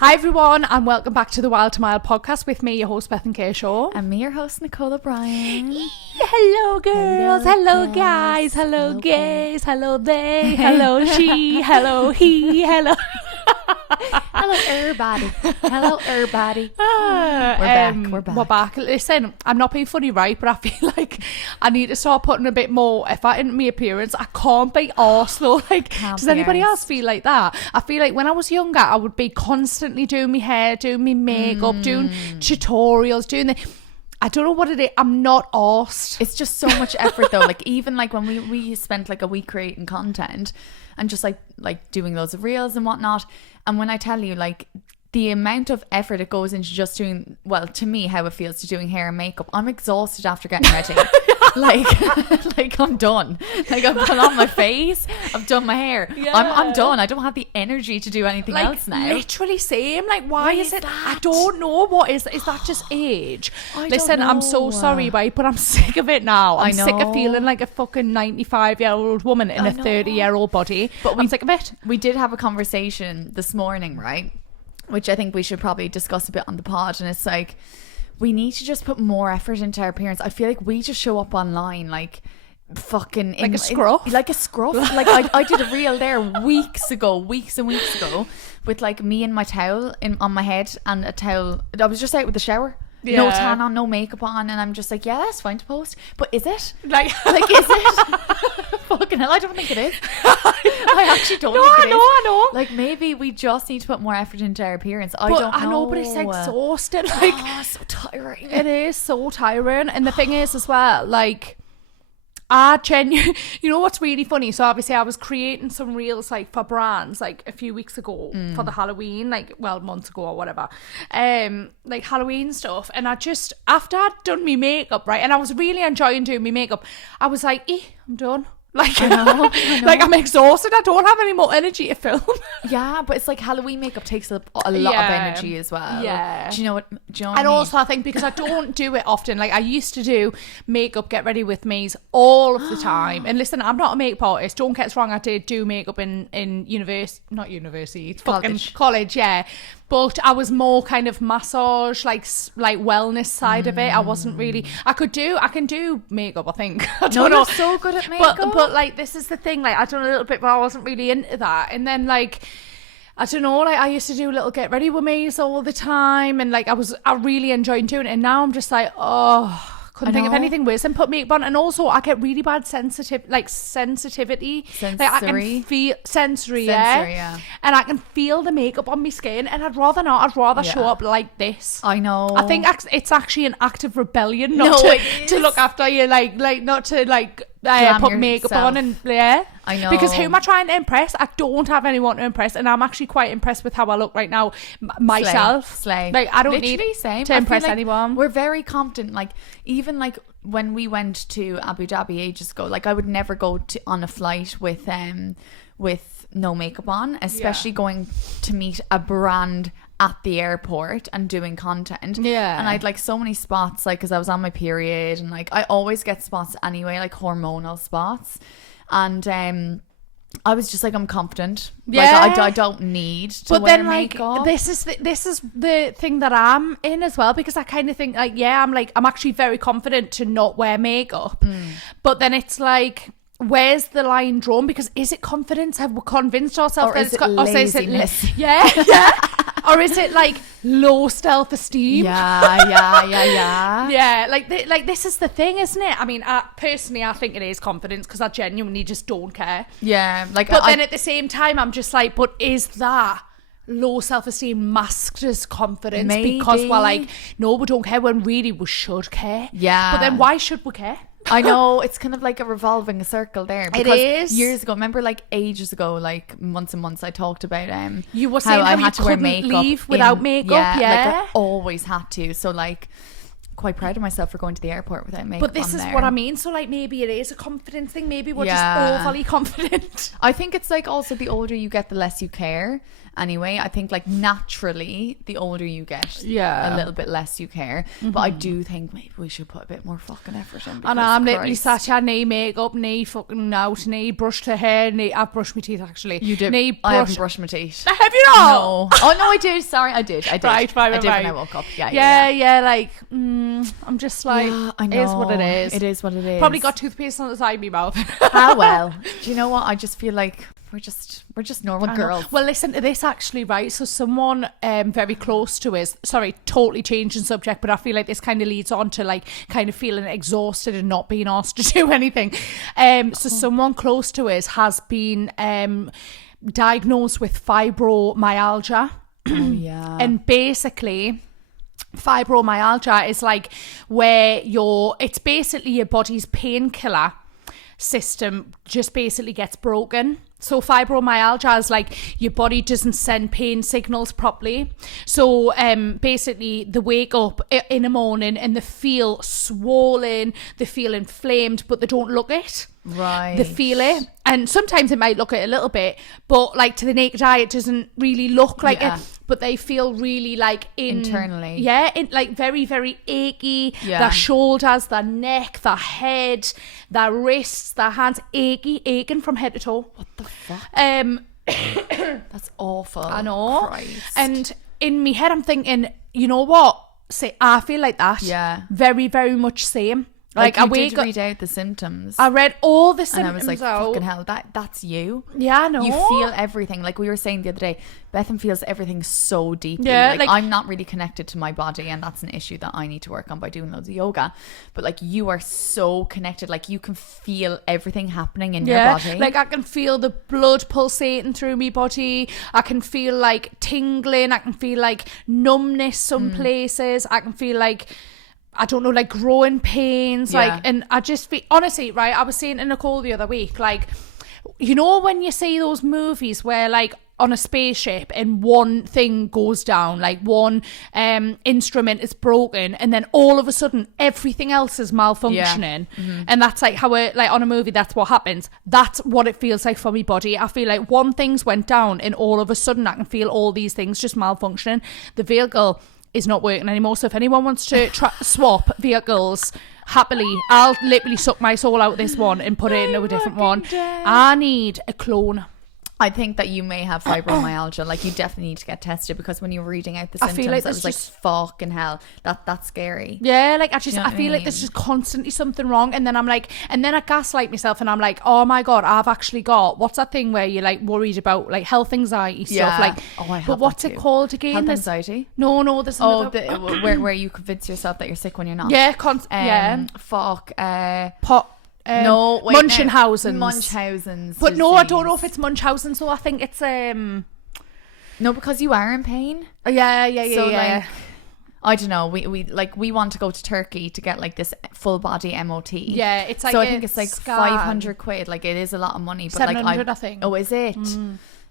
Hi everyone, and welcome back to the Wild to Mild podcast with me, your host Bethan Shaw. And me, your host Nicole O'Brien. Hello girls, hello guys, hello gays, hello they, hello she, hello he, hello... Hello everybody. Hello everybody. We're back. We're back. Listen, I'm not being funny, right? But I feel like I need to start putting a bit more effort into my appearance. I can't be arse though. Like, does anybody else feel like that? I feel like when I was younger, I would be constantly doing my hair, doing my makeup, doing tutorials, doing the... I don't know what it is. I'm not arsed. It's just so much effort though. Like even like when we spent like a week creating content and just like doing loads of reels and whatnot. And when I tell you like the amount of effort it goes into just doing, well, to me, how it feels to doing hair and makeup, I'm exhausted after getting ready. like I'm done. Like I've put on my face, I've done my hair. Yeah. I'm done. I don't have the energy to do anything else now. Literally same. Like why is it that? I don't know. What is that just age? Listen, I'm so sorry, but I'm sick of it now. I'm sick of feeling like a fucking 95-year-old woman in a 30-year-old body. But I'm sick of it. We did have a conversation this morning, right? Which I think we should probably discuss a bit on the pod. And it's like, we need to just put more effort into our appearance. I feel like we just show up online like fucking... Like a scruff? Like a scruff. Like I did a reel there weeks and weeks ago with like me and my towel on my head and a towel. I was just out with the shower. Yeah. No tan on, no makeup on, and I'm just like, yeah, that's fine to post. But is it? Like is it? Fucking hell, I don't think it is. I actually don't think it is. I know. Like maybe we just need to put more effort into our appearance. I know, but it's exhausting. Like, it's so tiring. It is so tiring. And the thing is as well, like, you know what's really funny? So obviously I was creating some reels like for brands like a few weeks ago for the Halloween, months ago or whatever, like Halloween stuff. And I just, after I'd done my makeup, right, and I was really enjoying doing my makeup, I was like, I'm done. Like, I know. Like I'm exhausted. I don't have any more energy to film. Yeah, but it's like Halloween makeup takes up a lot of energy as well. Yeah. Do you know what and I mean? Also I think because I don't do it often, like I used to do makeup, get ready with me's all of the time. And listen, I'm not a makeup artist. Don't get us wrong. I did do makeup in not university, college, yeah. But I was more kind of massage, like wellness side of it. I wasn't really. I can do makeup. I think. I don't know. You're so good at makeup. But like this is the thing. Like I done a little bit, but I wasn't really into that. And then like, I don't know. Like I used to do little get ready with me's all the time, and like I really enjoyed doing it. And now I'm just like, couldn't think of anything worse than put makeup on. And also I get really bad sensitivity. Like I can feel sensory, yeah. And I can feel the makeup on my skin, and I'd rather not. I'd rather show up like this. I know. I think it's actually an act of rebellion not to look after you, like not to like put makeup on, and I know. Because who am I trying to impress? I don't have anyone to impress, and I'm actually quite impressed with how I look right now myself. Slay. Like I don't need to impress anyone. We're very confident. Like even like when we went to Abu Dhabi ages ago, like I would never go on a flight with no makeup on, especially going to meet a brand at the airport and doing content. Yeah. And I'd like so many spots, like because I was on my period, and like I always get spots anyway, like hormonal spots. And I was just like, I'm confident. Yeah. Like I don't need to wear makeup. This is the thing that I'm in as well, because I kind of think like, I'm actually very confident to not wear makeup. But then it's like, where's the line drawn? Because is it confidence? Have we convinced ourselves that it's laziness? Yeah. Or is it like low self-esteem? Yeah. Yeah, like this is the thing, isn't it? I mean, personally, I think it is confidence, because I genuinely just don't care. Yeah, like. But then at the same time, I'm just like, but is that low self-esteem masked as confidence? Maybe. Because we're like, no, we don't care, when really we should care. Yeah. But then why should we care? I know, it's kind of like a revolving circle there. Because it is. Years ago, remember like ages ago, like months and months, I talked about you were saying how you had to wear couldn't makeup leave without makeup. Like I always had to. So like, quite proud of myself for going to the airport without makeup. But this is what I mean. So like maybe it is a confidence thing. Maybe we're just overly confident. I think it's like also the older you get, the less you care. anyway. I think like naturally the older you get, a little bit less you care. But I do think maybe we should put a bit more fucking effort in. And I'm literally sat here, knee makeup, knee fucking out, knee brushed the hair, knee. I've brushed my teeth actually. You did. I haven't brushed my teeth. Have you not? No. Oh no, I did. Sorry, I did. Right, I did when I woke up. Yeah. Like I'm just like, I know. it is what it is. It is what it is. Probably got toothpaste on the side of my mouth. Ah well. Do you know what? I just feel like we're just normal girls. Well, listen to this actually, right? So someone very close to us, sorry, totally changing subject, but I feel like this kind of leads on to like kind of feeling exhausted and not being asked to do anything. So someone close to us has been diagnosed with fibromyalgia. Oh yeah. And basically fibromyalgia is like where it's basically your body's painkiller system just basically gets broken. So fibromyalgia is like your body doesn't send pain signals properly. So basically they wake up in the morning and they feel swollen, they feel inflamed, but they don't look it. Right. They feel it. And sometimes it might look it a little bit, but like to the naked eye it doesn't really look like it. But they feel really like internally. Yeah, like very, very achy. Yeah. Their shoulders, their neck, their head, their wrists, their hands, aching from head to toe. What the fuck? That's awful. I know. Christ. And in my head I'm thinking, you know what? Say I feel like that. Yeah. Very, very much same. Like I wake did read out the symptoms. I read all the symptoms. And I was like, out. fucking hell, that's you. Yeah, I know. You feel everything. Like we were saying the other day, Bethan feels everything so deeply. Yeah, like I'm not really connected to my body, and that's an issue that I need to work on by doing loads of yoga. But like you are so connected. Like you can feel everything happening in your body. Like I can feel the blood pulsating through my body. I can feel like tingling. I can feel like numbness some places. I can feel like, I don't know, like growing pains, like, and I just feel, honestly, right, I was saying to Nicole the other week, like, you know when you see those movies where like on a spaceship and one thing goes down, like one instrument is broken and then all of a sudden everything else is malfunctioning, and that's like how it, like on a movie, that's what happens. That's what it feels like for my body. I feel like one thing's went down and all of a sudden I can feel all these things just malfunctioning. The vehicle is not working anymore, so if anyone wants to swap vehicles happily, I'll literally suck my soul out of this one and put it into a different one. I need a clone. I think that you may have fibromyalgia. Like you definitely need to get tested, because when you're reading out the symptoms, I feel like I was like, fucking hell, that's scary. Yeah, like I know I feel like there's just constantly something wrong, and then I'm like, and then I gaslight myself and I'm like, oh my god, I've actually got, what's that thing where you're like worried about like health anxiety stuff, like, I have but what's that it too. called again? Health anxiety? No, there's another. Where you convince yourself that you're sick when you're not. Yeah, no, wait, Munchausen's. But no, I don't know if it's Munchausen, so I think it's no, because you are in pain. Yeah. Like, I don't know. We want to go to Turkey to get like this full body MOT. Yeah, it's like, so I think it's like 500 quid. Like it is a lot of money. But 700, like I think. Oh, is it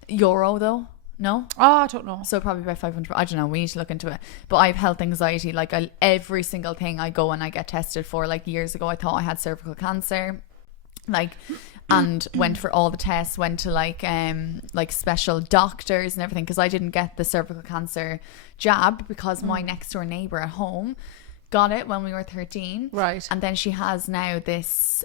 euro though? No? Oh, I don't know. So probably about 500. I don't know. We need to look into it. But I have health anxiety. Like every single thing I go and I get tested for. Like years ago, I thought I had cervical cancer. Like, and went for all the tests. Went to like special doctors and everything, because I didn't get the cervical cancer jab because my next door neighbor at home got it when we were 13, right? And then she has now this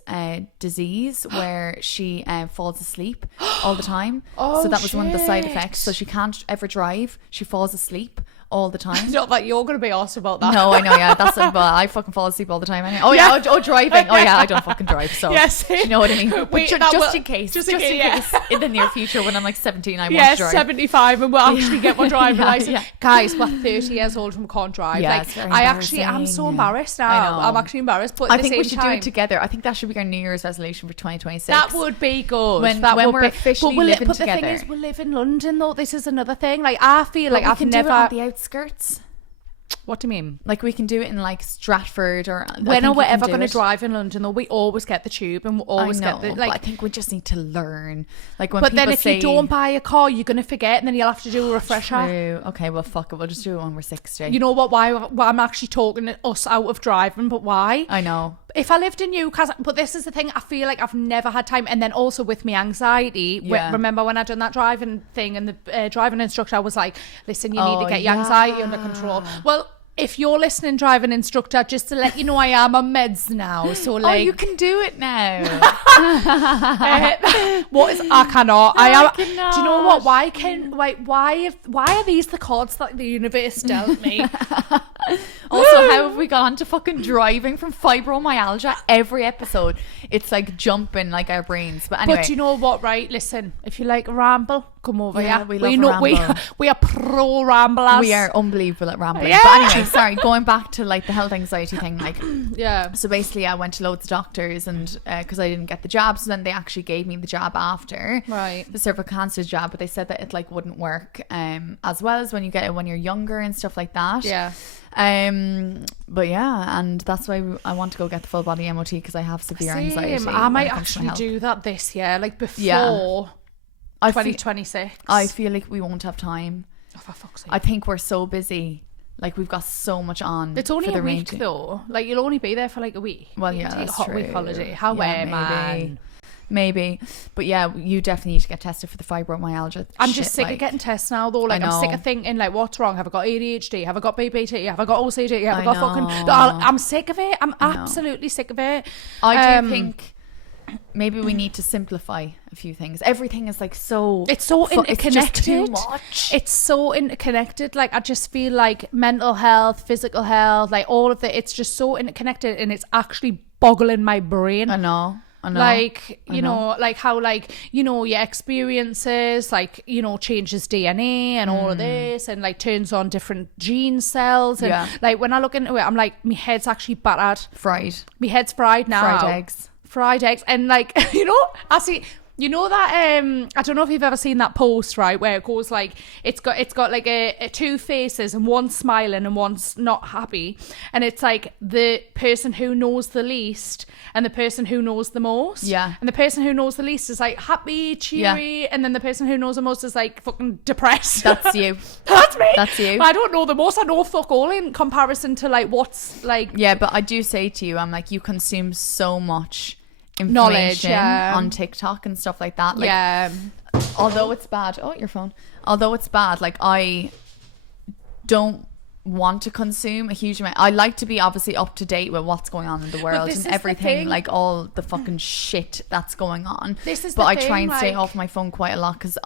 disease where she falls asleep all the time. So that was one of the side effects. So she can't ever drive. She falls asleep all the time. Not like you're going to be asked about that. No, I know, yeah. That's well, I fucking fall asleep all the time anyway. Oh yeah, driving. Oh yeah, I don't fucking drive, so yes. You know what I mean? Wait, just in case in the near future when I'm like 17, I want to drive. 75 and we'll actually get my driving license. Guys, we're 30 years old and we can't drive. Yeah, like, I actually am so embarrassed now. I'm actually embarrassed, but I think we should do it together. I think that should be our New Year's resolution for 2026. That would be good. When we're officially living together. But the thing is, we live in London though. This is another thing. Like I feel like I've never do it on the outskirts. What do you mean? Like we can do it in like Stratford or when are we ever going to drive in London though? We always get the tube and we always get the like. I think we just need to learn. Like when but people then if you don't buy a car, you're going to forget, and then you'll have to do a refresher. True. Okay, well fuck it. We'll just do it when we're 60. You know what? Why I'm actually talking us out of driving, but why? I know. if I lived in Newcastle, but this is the thing, I feel like I've never had time. And then also with my anxiety, remember when I done that driving thing, and the driving instructor was like, listen, you need to get your anxiety under control. Well, if you're listening, driving instructor, just to let you know, I am on meds now. So like, you can do it now. I cannot. I cannot. Do you know what? Why are these the cards that the universe dealt me? Also, how have we got on to fucking driving from fibromyalgia? Every episode, it's like jumping like our brains. But anyway. But you know what, right? Listen, if you like ramble, come over here. We love ramble. We are pro ramblers. We are unbelievable at rambling. Yeah. But anyway, sorry, going back to like the health anxiety thing, like, yeah. So basically I went to loads of doctors, and because I didn't get the jab, so then they actually gave me the jab after, right, the cervical cancer jab, but they said that it like wouldn't work as well as when you get it when you're younger and stuff like that. Yeah. But yeah, and that's why I want to go get the full body MOT, because I have severe anxiety. I might actually do that this year, like before 2026. I feel like we won't have time. Oh, for fuck's sake. I think we're so busy. Like, we've got so much on. It's only a week though. Like, you'll only be there for like a week. Well, you yeah, take that's a hot true. week holiday. How man? Maybe. But yeah, you definitely need to get tested for the fibromyalgia. I'm just sick of getting tests now though. Like, I'm sick of thinking like, what's wrong? Have I got ADHD? Have I got BPT? Have I got OCD? Have I got fucking... I'm sick of it. I'm absolutely sick of it. I do think maybe we need to simplify a few things. Everything is like so... It's so interconnected. It's just too much. It's so interconnected. Like, I just feel like mental health, physical health, like all of it, it's just so interconnected, and it's actually boggling my brain. I know. Like, you know, like how, like, you know, your experiences, like, you know, changes DNA and all of this, and like turns on different gene cells. And like, when I look into it, I'm like, my head's actually battered. Fried. My head's fried now. Fried eggs. And like, you know, I see... You know that I don't know if you've ever seen that post, right, where it goes like it's got like a two faces, and one's smiling and one's not happy, and it's like the person who knows the least and the person who knows the most. Yeah. And the person who knows the least is like happy, cheery, and then the person who knows the most is like fucking depressed. That's you. That's me. That's you. I don't know the most. I know fuck all in comparison to like what's like. Yeah, but I do say to you, I'm like, you consume so much information on TikTok and stuff like that. Like, although it's bad, your phone. Although it's bad, like, I don't want to consume a huge amount. I like to be obviously up to date with what's going on in the world and everything, like all the fucking shit that's going on. But I try and stay off my phone quite a lot, because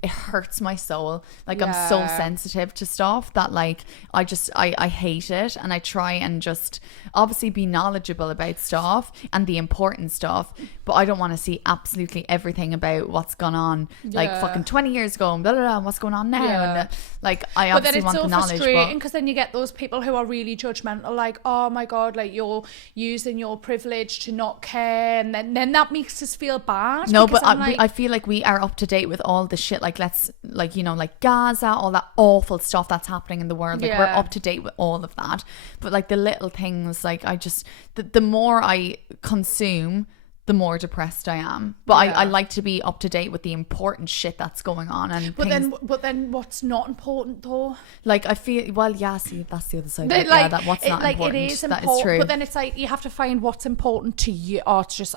it hurts my soul. Like, I'm so sensitive to stuff that like I hate it, and I try and just obviously be knowledgeable about stuff and the important stuff, but I don't want to see absolutely everything about what's gone on like fucking 20 years ago and blah blah blah, and what's going on now. And like, I obviously want the knowledge, frustrating, because then you get those people who are really judgmental, like, oh my god, like, you're using your privilege to not care, and then that makes us feel bad. No, but I feel like we are up to date with all the shit, like, let's, like, you know, like Gaza, all that awful stuff that's happening in the world, like, we're up to date with all of that. But like the little things, like, I just the more I consume, the more depressed I am. But I like to be up to date with the important shit that's going on. And but then what's not important though? Like, I feel, well, see, that's the other side. Like, that what's not important. It is important, that is true. But then it's like, you have to find what's important to you. Or it's just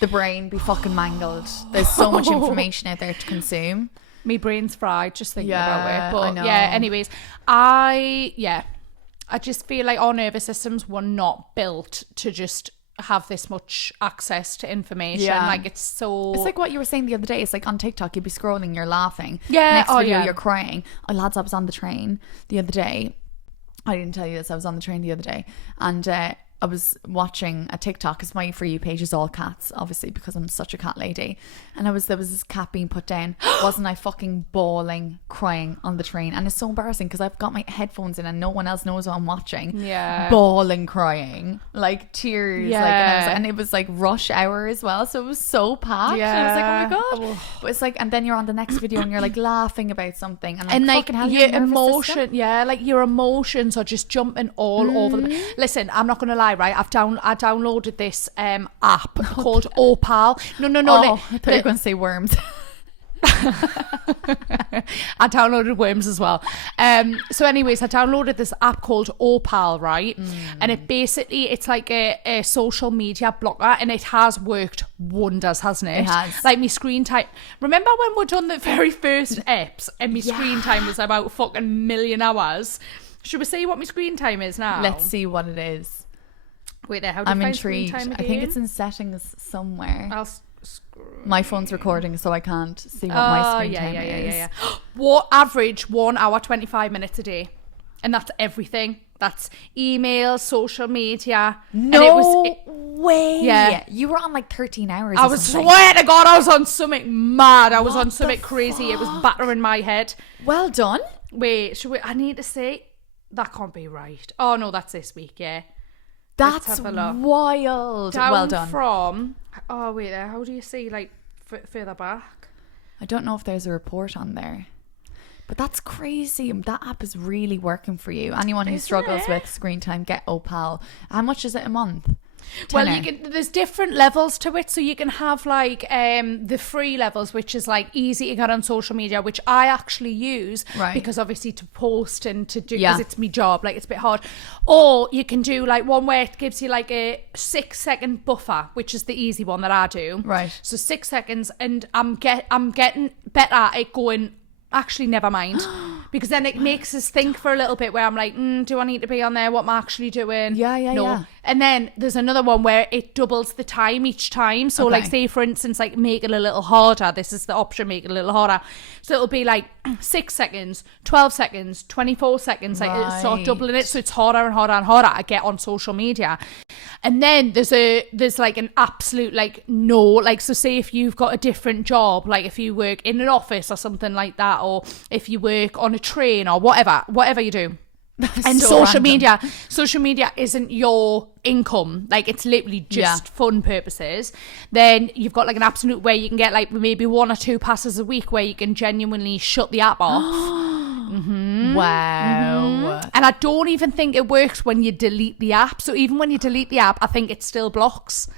the brain be fucking mangled. There's so much information out there to consume. My brain's fried just thinking about it. But I know. Anyways, I just feel like our nervous systems were not built to just have this much access to information. Like, it's like what you were saying the other day. It's like on TikTok, you'd be scrolling, you're laughing, next video you're crying. Lads, I was on the train the other day. I didn't tell you this. I was on the train the other day, and I was watching a TikTok, because my For You page is all cats, obviously, because I'm such a cat lady. And there was this cat being put down. Wasn't I fucking bawling, crying on the train? And it's so embarrassing, because I've got my headphones in and no one else knows what I'm watching. Bawling, crying, like tears. Like, and it was like rush hour as well, so it was so packed. And I was like, oh my god. But it's like, and then you're on the next video and you're like laughing about something, and like your emotion, like your emotions are just jumping all over them. Listen, I'm not gonna lie, right? I downloaded this app called Opal. No. I thought you were going to say worms. I downloaded Worms as well. So anyways, I downloaded this app called Opal, right? And it's like a social media blocker, and it has worked wonders, hasn't it? It has. Like my screen time. Remember when we done the very first eps and my screen time was about fucking million hours? Should we see what my screen time is now? Let's see what it is. Wait there, how do you I'm find intrigued. screen time I think it's in settings somewhere. I'll My phone's recording, so I can't see what my screen time is. Yeah. What average 1 hour 25 minutes a day, and that's everything. That's email, social media. No and way. Yeah. You were on like 13 hours. I or was something. swear to God, I was on something mad. I was What on something the crazy. It was fuck? battering my head. Well done. Wait, I need to see. That can't be right. Oh no, that's this week. Yeah. Let's That's have a look. wild. Down well done. from. Oh wait, there. How do you see like further back? I don't know if there's a report on there. But that's crazy. That app is really working for you. Anyone who Isn't struggles it? with screen time, get Opal. How much is it a month? Well, Tenner. there's different levels to it. So you can have like the free levels, which is like easy to get on social media, which I actually use Right. because obviously to post and to do, Yeah. because it's my job, like it's a bit hard. Or you can do like one where it gives you like a 6-second buffer, which is the easy one that I do. Right. So 6 seconds, and I'm getting better at it going, actually never mind, because then it makes us think for a little bit where I'm like, do I need to be on there? What am I actually doing? Yeah. And then there's another one where it doubles the time each time. So like Okay. say for instance, like make it a little harder. This is the option, make it a little harder. So it'll be like 6 seconds, 12 seconds, 24 seconds. Like it'll start Right. doubling it. So it's harder and harder and harder to get on social media. And then there's like an absolute like no, like so say if you've got a different job, like if you work in an office or something like that, or if you work on a train or whatever you do. And So random. social media isn't your income, like it's literally just Yeah. fun purposes. Then you've got like an absolute way you can get like maybe 1 or 2 passes a week where you can genuinely shut the app off. Wow. And I don't even think it works when you delete the app. So even when you delete the app, I think it still blocks.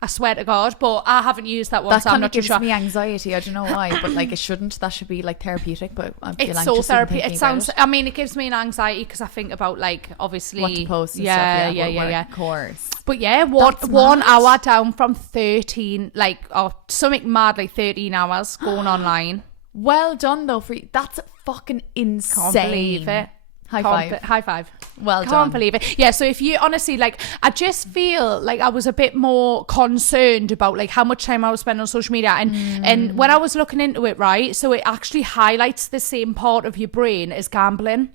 I swear to God, but I haven't used that one, That so I'm kind of not too gives sure. me anxiety. I don't know why, but like it shouldn't. That should be like therapeutic. But I feel It's anxious so even therapy. thinking It about sounds. I mean, it gives me an anxiety because I think about like obviously what to post and yeah, stuff. yeah. Of course. But yeah, That's 1 mad. hour down from 13, like or something mad like 13 hours going online. Well done though. That's fucking insane. Can't believe it. High five. High five. Well Can't done. believe it. Yeah, so if you honestly like, I just feel like I was a bit more concerned about like how much time I was spending on social media, and when I was looking into it, right, so it actually highlights the same part of your brain as gambling.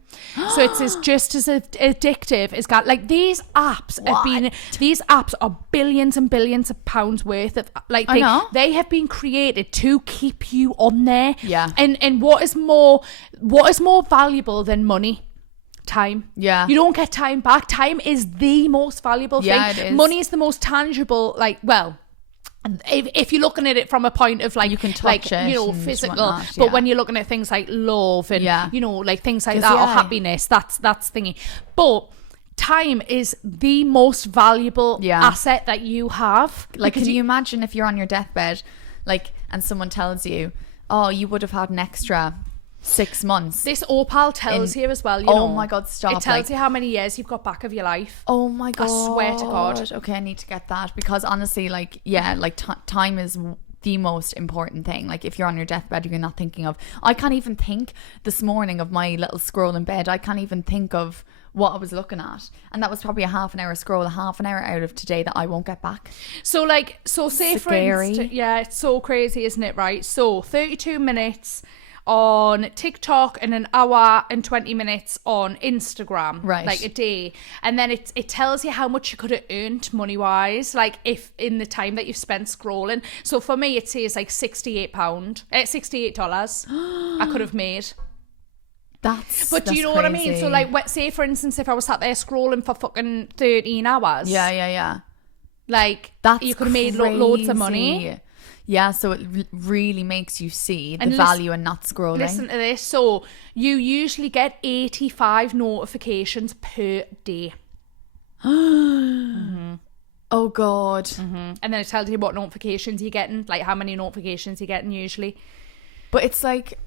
So it's just as addictive as like these apps these apps are billions and billions of pounds worth of like I know. they have been created to keep you on there. Yeah. And what is more valuable than money? Time. Yeah. You don't get time back. Time is the most valuable thing. Yeah, it is. Money is the most tangible, like, well, if you're looking at it from a point of like, You can touch like, it you know, and physical, whatnot, but yeah. when you're looking at things like love and, Yeah. you know, like things like 'Cause, that, or yeah. happiness, that's thingy. But time is the most valuable Yeah. asset that you have. Like, Because can you imagine if you're on your deathbed, like, and someone tells you, "Oh, you would have had an extra 6 months." this Opal tells you as well, you Oh know. my God, stop, It tells like- you how many years you've got back of your life. Oh my God. I swear to God. Okay, I need to get that because honestly, like, yeah, like time is the most important thing. Like if you're on your deathbed, you're not thinking of, I can't even think this morning of my little scroll in bed. I can't even think of what I was looking at. And that was probably a half an hour scroll, a half an hour out of today that I won't get back. So like, so say for Scary. instance, yeah, it's so crazy, isn't it? Right. So 32 minutes on TikTok and an hour and 20 minutes on Instagram, Right. like a day, and then it tells you how much you could have earned money wise, like if in the time that you've spent scrolling. So for me it says like $68 I could have made. But do you know what I mean? crazy. So like, say for instance, if I was sat there scrolling for fucking 13 hours, Yeah. like That's you could have made loads of money. crazy. Yeah, so it really makes you see the And value in not scrolling. Listen to this. So you usually get 85 notifications per day. Oh God. And then it tells you what notifications you're getting, like how many notifications you're getting usually. But it's like,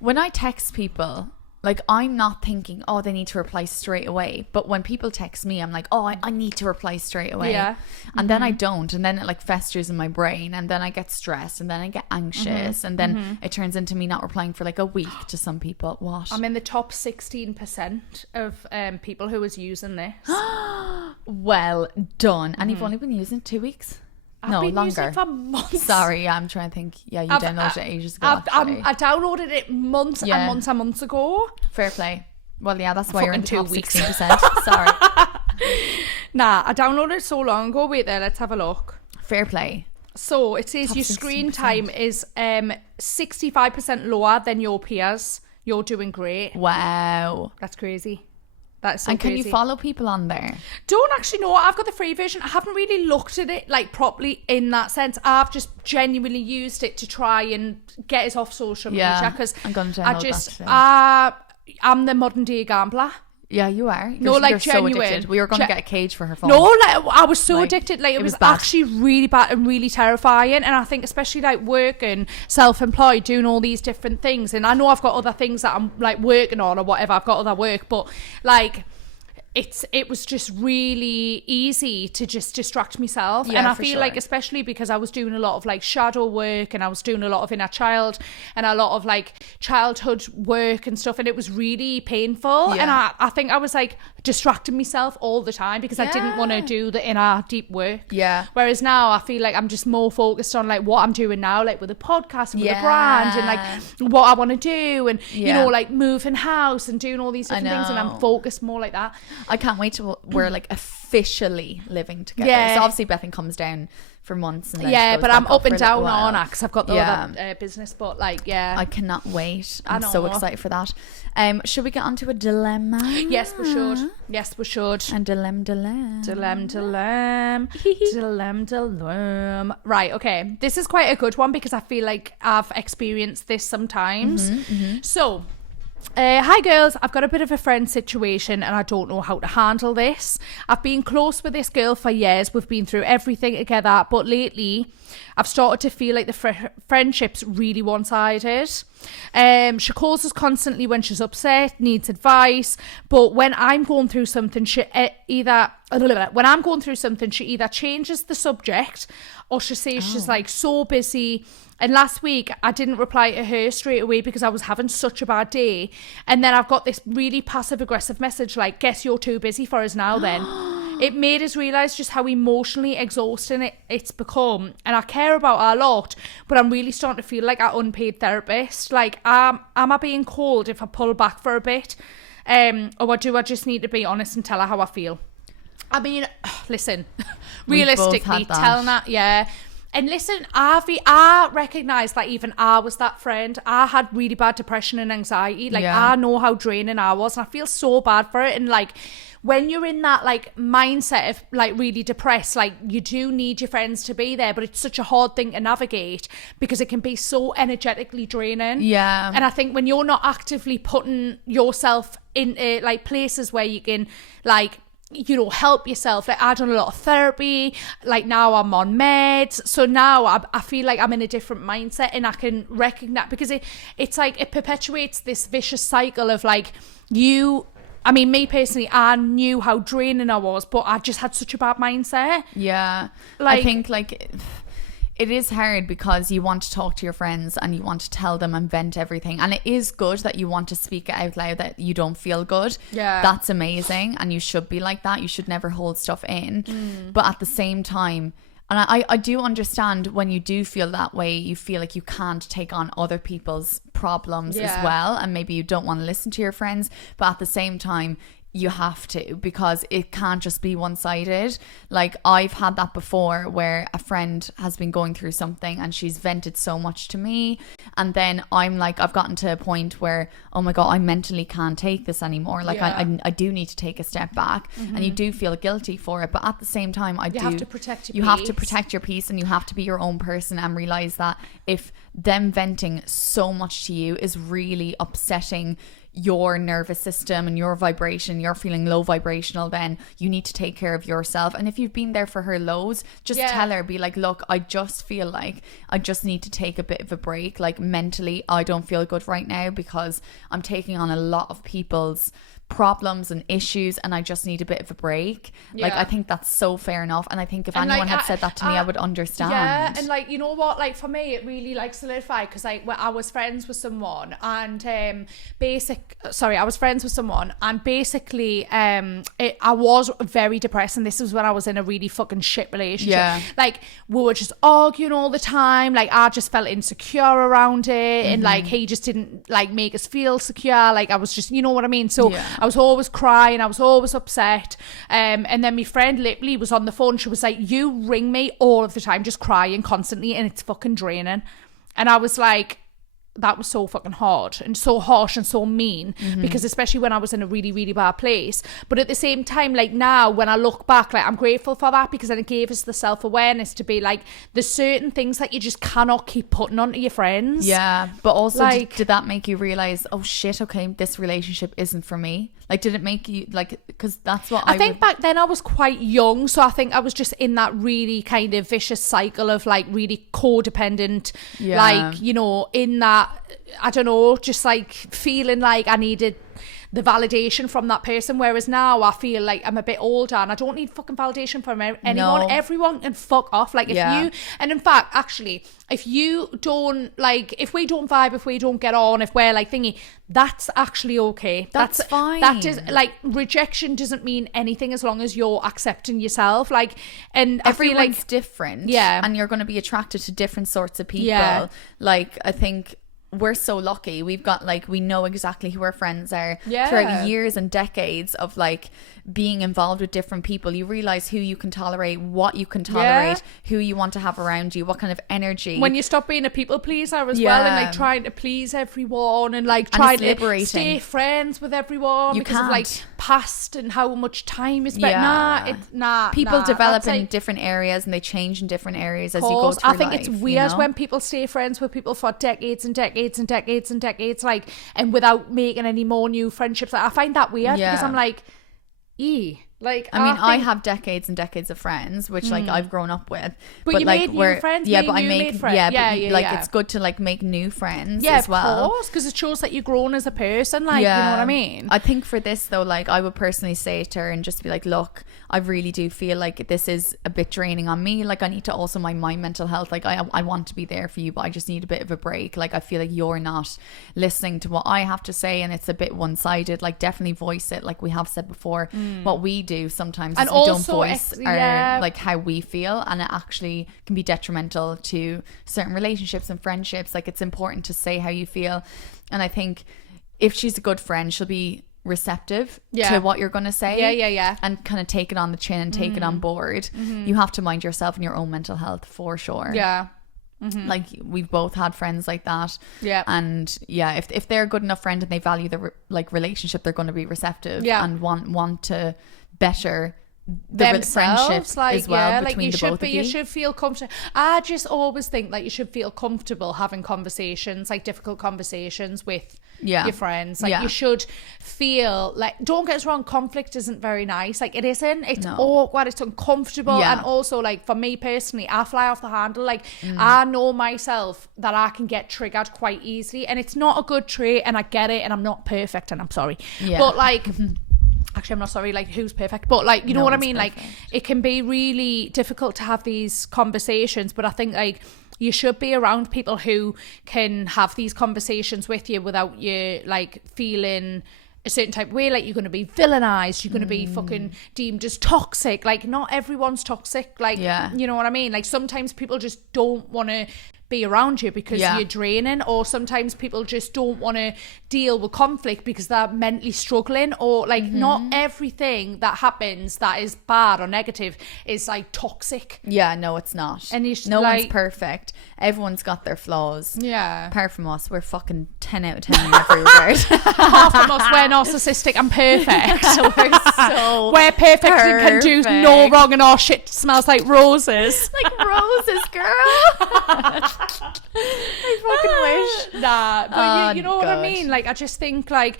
when I text people, like, I'm not thinking, oh, they need to reply straight away. But when people text me, I'm like, oh, I need to reply straight away. Yeah. And then I don't. And then it like festers in my brain. And then I get stressed. And then I get anxious. And then it turns into me not replying for like a week to some people. What? I'm in the top 16% of people who is using this. Well done. And you've only been using it 2 weeks? I've been using it for months. Sorry, yeah, I'm trying to think. Yeah, you downloaded it ages ago. I downloaded it months and months ago. Fair play. Well, yeah, that's why you're in the top 2 weeks. 16%. Sorry. Nah, I downloaded it so long ago. Wait there, let's have a look. Fair play. So it says your screen time is 65% lower than your peers. You're doing great. Wow. That's crazy. That's so and can crazy. you follow people on there? Don't actually know. I've got the free version. I haven't really looked at it like properly in that sense. I've just genuinely used it to try and get us off social media because I'm going to download that today. I'm the modern day gambler. Yeah, you are. You're So genuine. addicted. We were going to get a cage for her phone. No, like I was so addicted. Like it was bad. actually really bad and really terrifying. And I think especially like working, self-employed, doing all these different things. And I know I've got other things that I'm like working on or whatever. I've got other work, but like it was just really easy to just distract myself. Yeah, and I for feel sure. like especially because I was doing a lot of like shadow work and I was doing a lot of inner child and a lot of like childhood work and stuff, and it was really painful. Yeah. And I think I was like distracting myself all the time because I didn't want to do the inner deep work. Yeah. Whereas now I feel like I'm just more focused on like what I'm doing now, like with the podcast and with the brand and like what I want to do and you know, like moving house and doing all these different things, and I'm focused more like that. I can't wait till we're like officially living together. Yeah. So obviously Bethan comes down for months and then Yeah, she goes but back I'm up for a and little down while. on it because I've got the other business. But like, I cannot wait. I I'm so know. excited for that. Should we get on to a dilemma? Yes, we should. Yes, we should. And dilemma. Dilemma. Right, okay. This is quite a good one because I feel like I've experienced this sometimes. So, hi girls, I've got a bit of a friend situation and I don't know how to handle this. I've been close with this girl for years. We've been through everything together, but lately I've started to feel like the friendship's really one-sided. She calls us constantly when she's upset, needs advice, but when I'm going through something, she either changes the subject or she says she's like so busy. And last week I didn't reply to her straight away because I was having such a bad day, and then I've got this really passive aggressive message like, guess you're too busy for us now then. It made us realise just how emotionally exhausting it's become, and I care about her a lot, but I'm really starting to feel like an unpaid therapist. Like, am I being cold if I pull back for a bit? Or do I just need to be honest and tell her how I feel? I mean, listen, realistically, telling her, yeah. And listen, I recognise that even I was that friend. I had really bad depression and anxiety. Like, I know how draining I was, and I feel so bad for it. And like, when you're in that like mindset of like really depressed, like you do need your friends to be there, but it's such a hard thing to navigate because it can be so energetically draining. Yeah. And I think when you're not actively putting yourself in like places where you can like, you know, help yourself. Like, I've done a lot of therapy, like now I'm on meds, so now I feel like I'm in a different mindset, and I can recognize, because it's like it perpetuates this vicious cycle of like, me personally, I knew how draining I was, but I just had such a bad mindset. Yeah. Like, I think like it is hard because you want to talk to your friends and you want to tell them and vent everything, and it is good that you want to speak it out loud that you don't feel good. Yeah, that's amazing, and you should be like that. You should never hold stuff in. But at the same time, and I do understand when you do feel that way, you feel like you can't take on other people's problems as well, and maybe you don't want to listen to your friends, but at the same time you have to, because it can't just be one-sided. Like, I've had that before where a friend has been going through something and she's vented so much to me, and then I'm like, I've gotten to a point where, oh my god, I mentally can't take this anymore. Like, I do need to take a step back, and you do feel guilty for it, but at the same time you have to protect your peace, and you have to be your own person and realize that if them venting so much to you is really upsetting your nervous system and your vibration, you're feeling low vibrational, then you need to take care of yourself. And if you've been there for her lows, just tell her, be like, look, I just feel like I just need to take a bit of a break. Like mentally, I don't feel good right now because I'm taking on a lot of people's problems and issues, and I just need a bit of a break. Like, I think that's so fair enough, and I think if anyone had said that to me, I would understand. Yeah, and like, you know what, like for me it really like solidified, because like I was friends with someone, and I was friends with someone, and basically I was very depressed, and this was when I was in a really fucking shit relationship. Like, we were just arguing all the time, like I just felt insecure around it, and like he just didn't like make us feel secure. Like I was just, you know what I mean? So I was always crying, I was always upset, and then my friend literally was on the phone. She was like, you ring me all of the time just crying constantly, and it's fucking draining. And I was like, that was so fucking hard and so harsh and so mean, because especially when I was in a really, really bad place. But at the same time, like now when I look back, like I'm grateful for that, because then it gave us the self-awareness to be like, there's certain things that you just cannot keep putting onto your friends. Yeah, but also like, did that make you realize, oh shit, okay, this relationship isn't for me? Like, did it make you like, because that's what I think back then I was quite young, so I think I was just in that really kind of vicious cycle of like really codependent, like, you know, in that, I don't know, just like feeling like I needed the validation from that person. Whereas now I feel like I'm a bit older and I don't need fucking validation from anyone. No. Everyone can fuck off. Like if you, and in fact, actually, if you don't like, if we don't vibe, if we don't get on, if we're like thingy, that's actually okay. That's fine. That is like, rejection doesn't mean anything as long as you're accepting yourself. Like, and everyone's I feel like different. Yeah. And you're going to be attracted to different sorts of people. Yeah. Like, I think we're so lucky. We've got like, we know exactly who our friends are throughout years and decades of like being involved with different people. You realize who you can tolerate, what you can tolerate, who you want to have around you, what kind of energy. When you stop being a people pleaser as well, and like trying to please everyone, and like trying to stay friends with everyone because of like past and how much time is spent. People develop in different areas, and they change in different areas as you go through I think life, it's weird when people stay friends with people for decades and decades and decades and decades, like, and without making any more new friendships. Like, I find that weird because I'm like, like, I mean, I have decades and decades of friends, which like I've grown up with. But you like, made new friends. Yeah, but I make friends. It's good to like make new friends as well. Of course, because it shows that you've grown as a person. Like, you know what I mean? I think for this though, like I would personally say to her and just be like, look, I really do feel like this is a bit draining on me. Like, I need to also mind my mental health. Like, I want to be there for you, but I just need a bit of a break. Like, I feel like you're not listening to what I have to say, and it's a bit one-sided. Like, definitely voice it. Like we have said before, what we do sometimes and is we don't voice our, like how we feel, and it actually can be detrimental to certain relationships and friendships. Like, it's important to say how you feel, and I think if she's a good friend, she'll be receptive to what you're going to say and kind of take it on the chin and take it on board. You have to mind yourself and your own mental health for sure. Like, we've both had friends like that, and if they're a good enough friend and they value the relationship, they're going to be receptive and want to better the friendship like, as well between like the both of you. You should feel comfortable. I just always think like you should feel comfortable having conversations, like difficult conversations with your friends. Like, you should feel like, don't get us wrong, conflict isn't very nice. Like, it isn't. It's awkward, it's uncomfortable, and also like for me personally, I fly off the handle. Like, I know myself that I can get triggered quite easily, and it's not a good trait, and I get it, and I'm not perfect, and I'm sorry, but like actually I'm not sorry, like, who's perfect, but like, you know what I mean, perfect. Like, it can be really difficult to have these conversations, but I think like you should be around people who can have these conversations with you without you like feeling a certain type of way, like you're going to be villainized, you're going to be fucking deemed as toxic. Like, not everyone's toxic, like, you know what I mean? Like, sometimes people just don't want to be around you because you're draining, or sometimes people just don't want to deal with conflict because they're mentally struggling, or like not everything that happens that is bad or negative is like toxic. No, it's not. And no one's perfect. Everyone's got their flaws. Apart from us, we're fucking 10 out of 10 in every regard. Half of us, we're narcissistic and perfect. We're perfect and can do no wrong, and our shit smells like roses. Like roses, girl. I fucking wish. Nah, but you know what I mean? Like, I just think, like,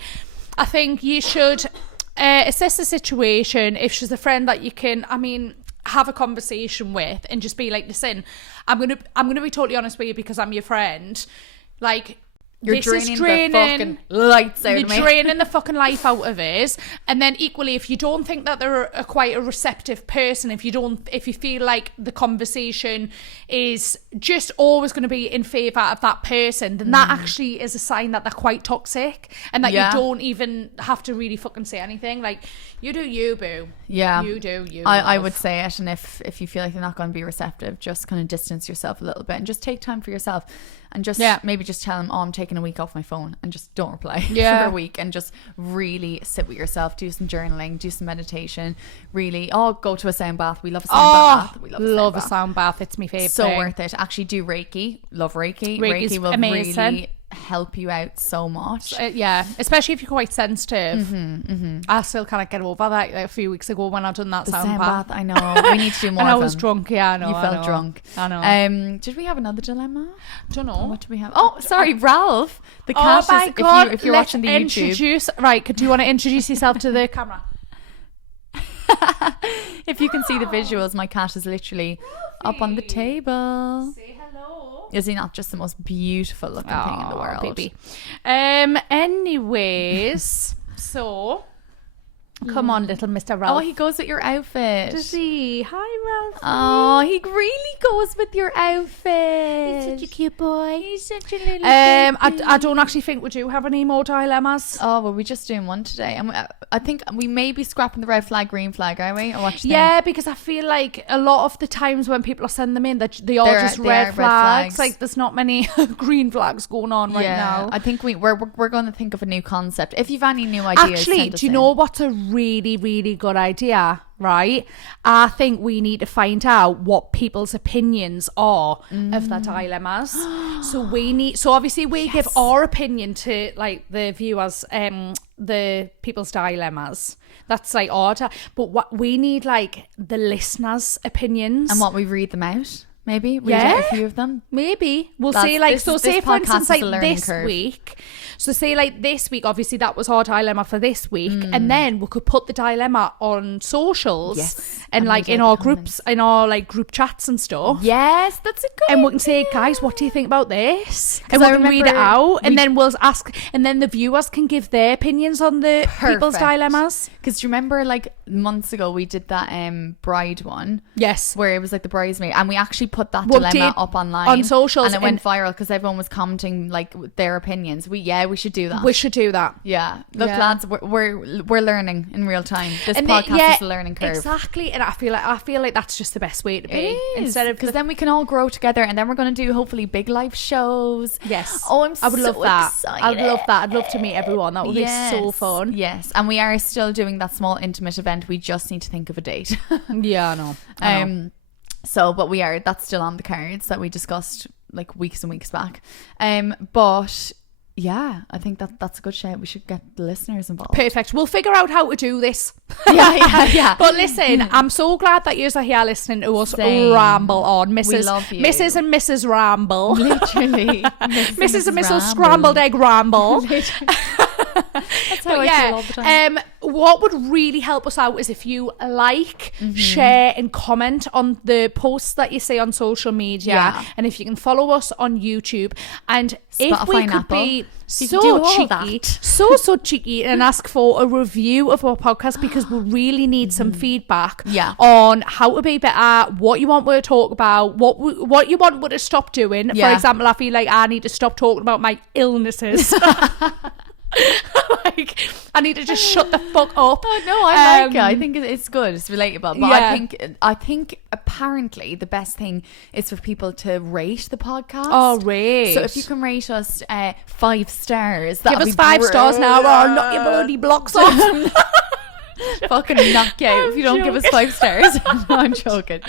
I think you should assess the situation. If she's a friend that you can, I mean, have a conversation with and just be like, listen, I'm gonna be totally honest with you because I'm your friend. Like, You're draining the fucking lights out of me. You're draining the fucking life out of it. And then equally, if you don't think that they're quite a receptive person, if you feel like the conversation is just always going to be in favour of that person, then that actually is a sign that they're quite toxic and that you don't even have to really fucking say anything. Like, you do you, boo. Yeah. You do you. I would say it. And if you feel like they're not going to be receptive, just kind of distance yourself a little bit and just take time for yourself. And just maybe just tell them, oh, I'm taking a week off my phone, and just don't reply for a week, and just really sit with yourself, do some journaling, do some meditation, really, go to a sound bath. We love a sound bath. We love a sound bath. It's my favourite. So worth it. Actually do Reiki. Love Reiki. Reiki's Reiki will amazing. Really help you out so much. Yeah, especially if you're quite sensitive. I still can't get over that. Like, a few weeks ago when I done that sound bath. I know. We need to do more. And I of was them. drunk. Yeah, I know. You felt drunk. I know. Did we have another dilemma? Don't know. What did we have? Oh, sorry, Ralph. The cat. Oh my God! If you're watching the YouTube, right? Do you want to introduce yourself to the camera? If you can see the visuals, my cat is literally up on the table. Say hello. Is he not just the most beautiful looking thing in the world? Baby. Anyways, so come on, little Mr. Ralph. Oh, he goes with your outfit. Does he? Hi, Ralph. Oh, he really goes with your outfit. He's such a cute boy. He's such a little I don't actually think we do have any more dilemmas. Oh, well, we're just doing one today. And I think we may be scrapping the red flag, green flag, are we? Or what do you Yeah, think? because I feel like a lot of the times when people are sending them in, they are just red flags. Like, there's not many green flags going on right now. I think we're going to think of a new concept. If you've any new ideas, actually, send us do you in. know what's a really, really good idea? Right, I think we need to find out what people's opinions are of their dilemmas. So obviously we give our opinion to, like, the viewers, the people's dilemmas. That's like but what we need, like, the listeners' opinions. And what, we read them out? Maybe read out a few of them. Maybe we'll say, like, say for instance, like, this curve. week. So say, like, this week, obviously that was our dilemma for this week, and then we could put the dilemma on socials and like in our groups, in our like group chats and stuff. Yes, that's a good. And we idea. can say, guys, what do you think about this? And we can read it out, and then we'll ask, and then the viewers can give their opinions on the people's dilemmas. Because do you remember, like, months ago we did that bride one? Yes, where it was like the bridesmaid, and we actually put that dilemma up online on socials, and it went viral because everyone was commenting, like, their opinions. We should do that. We should do that. Yeah, look, lads, we're learning in real time. This podcast is a learning curve. Exactly, and I feel like that's just the best way to be. Instead of, because then we can all grow together, and then we're going to do hopefully big life shows. Yes. Oh, I would love that. Excited. I'd love that. I'd love to meet everyone. That would be so fun. Yes, and we are still doing that small intimate event. We just need to think of a date. Yeah, I know. So, but that's still on the cards that we discussed like weeks and weeks back. But yeah, I think that's a good shout. We should get the listeners involved. Perfect. We'll figure out how to do this. Yeah. But listen, I'm so glad that you're here listening to us ramble on, Mrs. We love you. Mrs. and Mrs. Ramble. Literally. Mrs. and Mrs. Scrambled Egg Ramble. That's how I feel all the time. What would really help us out is if you like, share and comment on the posts that you see on social media, and if you can follow us on YouTube, and Spotify, if we could be so cheeky and ask for a review of our podcast, because we really need some feedback on how to be better, what you want me to talk about, what you want me to stop doing. For example, I feel like I need to stop talking about my illnesses. Like, I need to just shut the fuck up. Oh no, I like it. I think it's good. It's relatable. But I think apparently the best thing is for people to rate the podcast. Oh, rate. So if you can rate us 5 stars, give us 5 stars now, or knock your bloody blocks off. fucking knock you out if you don't give us 5 stars. No, I'm joking.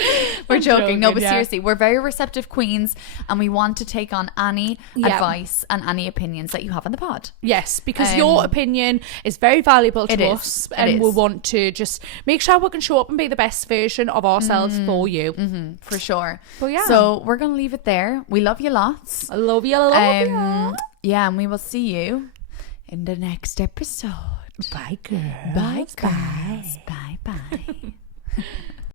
We're joking. No, but seriously, we're very receptive queens, and we want to take on any advice and any opinions that you have on the pod. Yes, because your opinion is very valuable to us, and we want to just make sure we can show up and be the best version of ourselves for you. For sure. But yeah. So we're going to leave it there. We love you lots. I love you, you. Yeah, and we will see you in the next episode. Bye, girls. Bye, guys. Bye, bye.